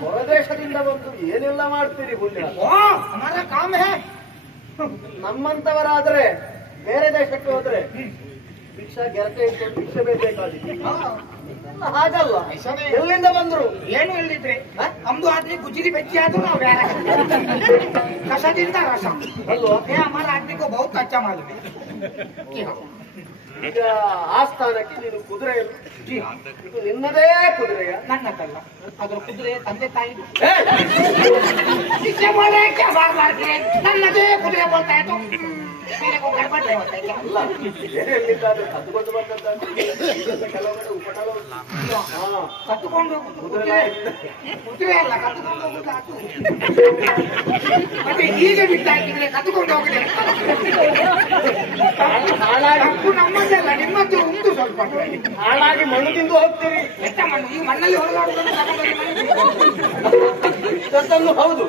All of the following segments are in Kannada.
ಹೊರದೇಶದಿಂದ ಬಂದು ಏನೆಲ್ಲ ಮಾಡ್ತೀರಿ ಪುಣ್ಯ? ಹಮಾರಾ ಕಾಮ್ ಹೈ. ನಮ್ಮಂತವರಾದ್ರೆ ಬೇರೆ ದೇಶಕ್ಕೆ ಹೋದ್ರೆ ಭಿಕ್ಷಾ ಗೆರಟೆ ಇಟ್ಕೊಂಡು ಭಿಕ್ಷೆ ಬೇಕಾದಿತ್ತು. ಹಾಗಲ್ಲ, ಎಲ್ಲಿಂದ ಬಂದ್ರು? ಏನು ಹೇಳಿದ್ರೆ ನಮ್ದು ಆದ್ರೆ ಗುಜರಿ ಬೆಚ್ಚಿ ಆದ್ರೂ ನಾವು ಬೇರೆ ಕಸದಿಂದ ರಸ ಅಲ್ವಾ? ಹಮಾರ ಆದ್ಮಿ ಕೋ ಬಹುತ್ ಅಚ್ಚಾ ಮಾಲೂಮ್ ಹೈ. ಈಗ ಆ ಸ್ಥಾನಕ್ಕೆ ನೀನು ಕುದುರೆ, ಇದು ನಿನ್ನದೇ ಕುದುರೆಯ? ನನ್ನದಲ್ಲ, ಅದ್ರ ಕುದುರೆ ತಂದೆ ತಾಯಿ. ಏ! ನನ್ನದೇ ಕುದುರೆ ಬೋಲ್ತಾ ಇತ್ತು. ಅಲ್ಲ, ಬೇರೆ ಎಲ್ಲಿದ್ದಾದ್ರೂ ಕದ್ದುಕೊಂಡು ಬಂದದ್ದು ಕೆಲವೊಂದು ಉಪಟಳ. ಕತ್ತುಕೊಂಡು ಕುದುರೆ ಅಲ್ಲ, ಕತ್ತುಕೊಂಡು ಹೋಗುದು ಅದು. ಮತ್ತೆ ಹೀಗೆ ಬಿಟ್ಟಾಕಿದ್ರೆ ಕತ್ತುಕೊಂಡು ಹೋಗಿದೆ. ತಪ್ಪು ನಮ್ಮದಲ್ಲ, ನಿಮ್ಮದ್ದು ಉಂಟು ಸ್ವಲ್ಪ. ಹಾಳಾಗಿ ಮಣ್ಣು ತಿಂದು ಹೋಗ್ತೀರಿ. ಎಂತ ಮಣ್ಣು? ಈ ಮಣ್ಣಲ್ಲಿ ಹೊರಗಾಡುವುದನ್ನು ಇದನ್ನು ಹೌದು,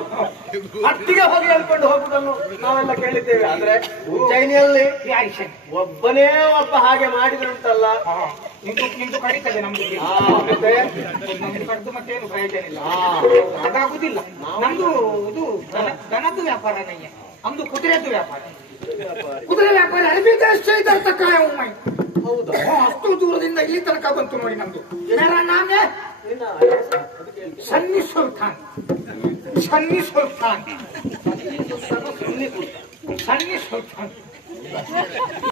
ಹತ್ತಿಗೆ ಹೋಗಿ ಹೇಳ್ಕೊಂಡು ಹೋಗುದನ್ನು ನಾವೆಲ್ಲ ಕೇಳಿದ್ದೇವೆ. ಆದ್ರೆ ಉಜ್ಜಯಿನಿಯಲ್ಲಿ ಒಬ್ಬನೇ ಒಬ್ಬ ಹಾಗೆ ಮಾಡಿದ್ರಂತಲ್ಲ. ನಿಮ್ದು ಕಡಿತದೆ, ನಮ್ದು ನಮ್ದು ಕಡ್ದು ಮತ್ತೇನು ಪ್ರಯೋಜನ ಇಲ್ಲ. ಅದಾಗುದಿಲ್ಲ. ನಮ್ದು ಇದು ದನದ್ದು ವ್ಯಾಪಾರ ನಯ್ಯ, ನಮ್ದು ಕುದುರೆದ್ದು ವ್ಯಾಪಾರ. ಕುದುರೆ ವ್ಯಾಪಾರ ಅಲ್ಬಿದಷ್ಟೇ ಇದರ ತಕ್ಕ ಹೌದಾ? ಅಷ್ಟು ದೂರದಿಂದ ಇಲ್ಲಿ ತನಕ ಬಂತು ನೋಡಿ ನಮ್ದು. ನಾಮೇ ಸನ್ನಿ ಸುಲ್ತಾನ್. ಸನ್ನಿ ಸುಲ್ತಾನ್. ಸನ್ನಿ ಸುಲ್ತಾನ್.